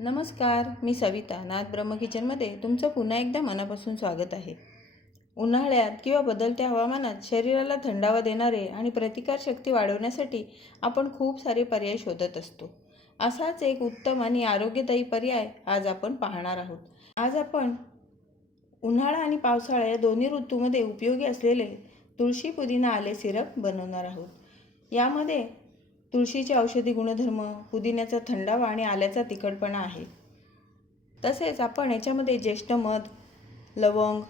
नमस्कार, मी सविता नाथ ब्रह्म किचनमध्ये तुमचं पुन्हा एकदा मनापासून स्वागत आहे. उन्हाळ्यात किंवा बदलत्या हवामानात शरीराला थंडावा देणारे आणि प्रतिकारशक्ती वाढवण्यासाठी आपण खूप सारे पर्याय शोधत असतो. असाच एक उत्तम आणि आरोग्यदायी पर्याय आज आपण पाहणार आहोत. आज आपण उन्हाळा आणि पावसाळा या दोन्ही ऋतूमध्ये उपयोगी असलेले तुळशी पुदिना आले सिरप बनवणार आहोत. यामध्ये तुळशीचे औषधी गुणधर्म, पुदिन्याचा थंडावा आणि आल्याचा तिखटपणा आहे. तसेच आपण याच्यामध्ये ज्येष्ठ मध, लवंग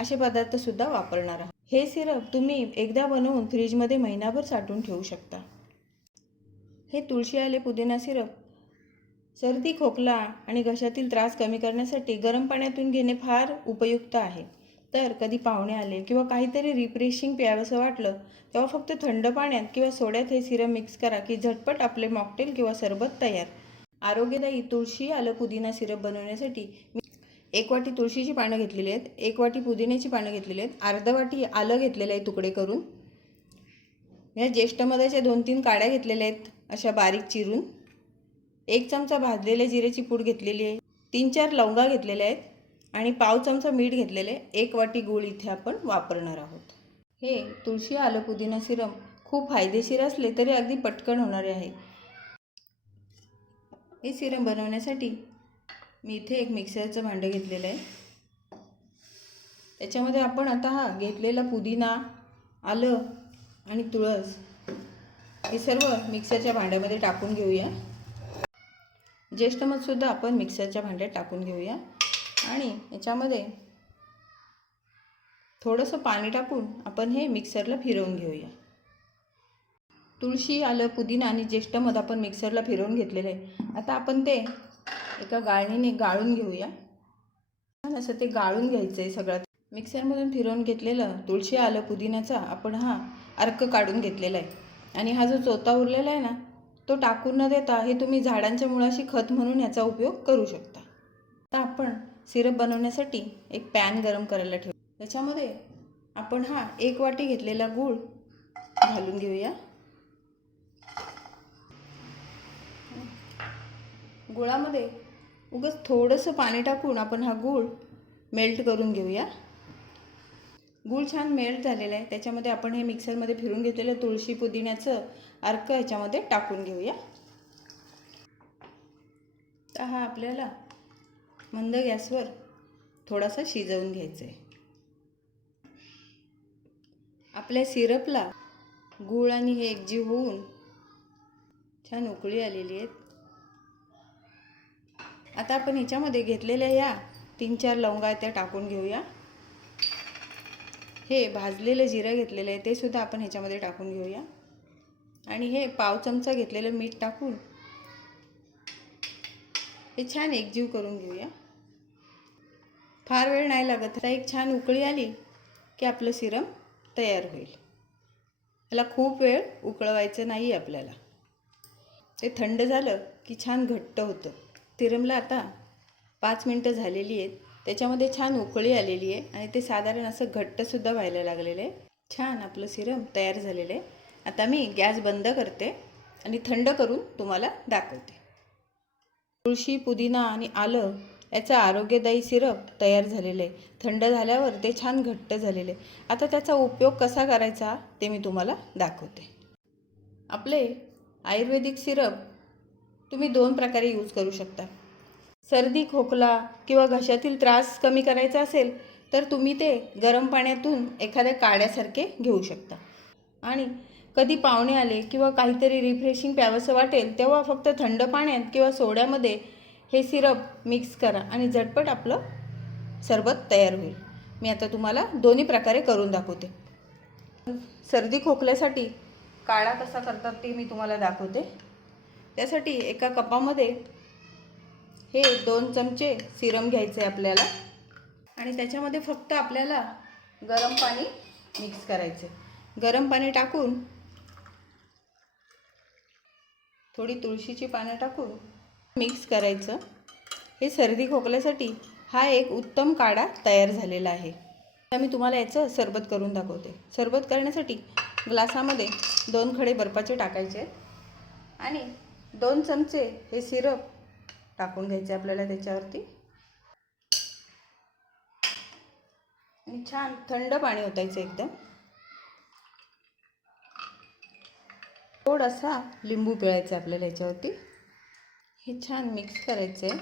असे पदार्थसुद्धा वापरणार आहोत. हे सिरप तुम्ही एकदा बनवून फ्रीजमध्ये महिनाभर साठवून ठेवू शकता. हे तुळशी आले पुदिना सिरप सर्दी, खोकला आणि घशातील त्रास कमी करण्यासाठी गरम पाण्यातून घेणे फार उपयुक्त आहे. तर कधी पाहुणे आले किंवा काहीतरी रिफ्रेशिंग प्यावंसं वाटलं तेव्हा फक्त थंड पाण्यात किंवा सोड्यात हे सिरप मिक्स करा की झटपट आपले मॉकटेल किंवा सरबत तयार. आरोग्यदायी तुळशी आलं पुदिना सिरप बनवण्यासाठी मी 1 वाटी तुळशीची पानं घेतलेली आहेत, 1 वाटी पुदिन्याची पानं घेतलेली आहेत, अर्धा वाटी आलं घेतलेलं आहे तुकडे करून. या ज्येष्ठ मधाच्या 2-3 काड्या घेतलेल्या आहेत अशा बारीक चिरून. 1 चमचा भाजलेल्या जिऱ्याची पूड घेतलेली आहे, 3-4 लवंगा घेतलेल्या आहेत आणि पाव चमचा मीठ घेतलेले. 1 वाटी गूळ इथे आपण वापरणार आहोत. हे तुळशी आलं पुदिना सिरप खूप फायदेशीर असले तरी अगदी पटकन होणारे आहे. हे सिरप बनवण्यासाठी मी इथे एक मिक्सरचं भांडं घेतलेलं आहे. त्याच्यामध्ये आपण आता हा घेतलेला पुदिना, आलं आणि तुळस हे सर्व मिक्सरच्या भांड्यामध्ये टाकून घेऊया. ज्येष्ठ मधसुद्धा आपण मिक्सरच्या भांड्यात टाकून घेऊया आणि याच्यामध्ये थोडंसं पाणी टाकून आपण हे मिक्सरला फिरवून घेऊया. तुळशी, आलं, पुदिना आणि ज्येष्ठ मध आपण मिक्सरला फिरवून घेतलेलं आहे. आता आपण ते एका गाळणीने गाळून घेऊया. असं ते गाळून घ्यायचं आहे सगळं. मिक्सरमधून फिरवून घेतलेलं तुळशी, आलं, पुदिन्याचा आपण हा अर्क काढून घेतलेला आहे आणि हा जो चोथा उरलेला आहे ना तो टाकून न देता हे तुम्ही झाडांच्या मुळाशी खत म्हणून याचा उपयोग करू शकता. आता आपण सिरप बनवण्यासाठी एक पॅन गरम करायला ठेवू. त्याच्यामध्ये आपण हा 1 वाटी घेतलेला गूळ घालून घेऊया. गुळामध्ये उगाच थोडंसं पाणी टाकून आपण हा गूळ मेल्ट करून घेऊया. गूळ छान मेल्ट झालेला आहे. त्याच्यामध्ये आपण हे मिक्सरमध्ये फिरून घेतलेलं तुळशी पुदिन्याचं अर्क याच्यामध्ये टाकून घेऊया. तर हा आपल्याला मंद गॅसवर थोडासा शिजवून घ्यायचा आहे. आपल्या सिरपला गूळ आणि हे एकजीव होऊन छान उकळी आलेली आहेत. आता आपण ह्याच्यामध्ये घेतलेल्या या 3-4 लवंगा त्या टाकून घेऊया. हे भाजलेलं जिरं घेतलेलं आहे ते सुद्धा आपण ह्याच्यामध्ये टाकून घेऊया आणि हे पाव चमचा घेतलेलं मीठ टाकून हे छान एकजीव करून घेऊया. फार वेळ नाही लागत. आता एक छान उकळी आली की आपलं सिरप तयार होईल. याला खूप वेळ उकळवायचं नाही आहे आपल्याला. ते थंड झालं की छान घट्ट होतं. सिरपला आता 5 मिनटं झालेली आहेत. त्याच्यामध्ये छान उकळी आलेली आहे आणि ते साधारण असं घट्टसुद्धा व्हायला लागलेलं आहे. छान आपलं सिरप तयार झालेलं आहे. आता मी गॅस बंद करते आणि थंड करून तुम्हाला दाखवते. तुळशी, पुदिना आणि आलं याचं आरोग्यदायी सिरप तयार झालेलं आहे. थंड झाल्यावर ते छान घट्ट झालेले आहे. आता त्याचा उपयोग कसा करायचा ते मी तुम्हाला दाखवते. आपले आयुर्वेदिक सिरप तुम्ही 2 प्रकारे यूज करू शकता. सर्दी, खोकला किंवा घशातील त्रास कमी करायचा असेल तर तुम्ही ते गरम पाण्यातून एखाद्या काढ्यासारखे घेऊ शकता आणि कधी पाहुणे आले किंवा काहीतरी रिफ्रेशिंग प्यावंसं वाटेल तेव्हा फक्त थंड पाण्यात किंवा सोड्यामध्ये हे सिरप मिक्स करा आणि झटपट आपलं सरबत तयार होईल. मी आता तुम्हाला दोन्ही प्रकारे करून दाखवते. सर्दी खोकल्यासाठी काढा कसा करतात ते मी तुम्हाला दाखवते. त्यासाठी एका कपामध्ये हे 2 चमचे सिरप घ्यायचे आपल्याला आणि त्याच्यामध्ये फक्त आपल्याला गरम पाणी मिक्स करायचे. गरम पाणी टाकून थोडी तुळशीची पानं टाकून मिक्स करायचं. हे सर्दी खोकल्यासाठी हा एक उत्तम काढा तयार झालेला आहे. आता मी तुम्हाला याचं सरबत करून दाखवते. सरबत करण्यासाठी ग्लासामध्ये 2 खडे बर्फाचे टाकायचे आणि 2 चमचे हे सिरप टाकून घ्यायचे आपल्याला त्याच्यावरती आणि छान थंड पाणी ओतायचं एकदम. थोडासा लिंबू पिळायचा आपल्याला याच्यावरती. हे छान मिक्स करायचं आहे.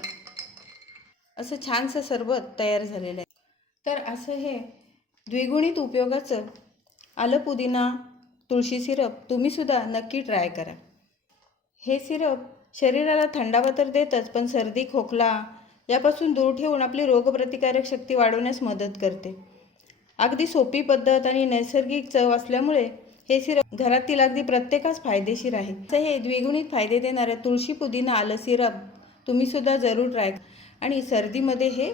असं छानसं सरबत तयार झालेलं आहे. तर असं हे द्विगुणित उपयोगाचं आलं पुदिना तुळशी सिरप तुम्हीसुद्धा नक्की ट्राय करा. हे सिरप शरीराला थंडावा तर देतच, पण सर्दी खोकला यापासून दूर ठेवून आपली रोगप्रतिकारक शक्ती वाढवण्यास मदत करते. अगदी सोपी पद्धत आणि नैसर्गिक चव असल्यामुळे हे सिरप घरातील अगदी प्रत्येकास फायदेशीर आहे. असं हे द्विगुणित फायदे देणारं तुळशी पुदिना आलं सिरप तुम्हीसुद्धा जरूर ट्राय करा. आणि सर्दीमध्ये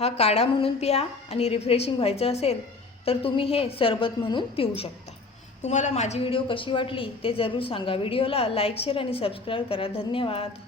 हा काढा म्हणून पिया आणि रिफ्रेशिंग व्हायचं असेल तर तुम्ही हे सरबत म्हणून पिऊ शकता. तुम्हाला माझी व्हिडिओ कशी वाटली ते जरूर सांगा. व्हिडिओला लाईक शेअर आणि सबस्क्राईब करा. धन्यवाद.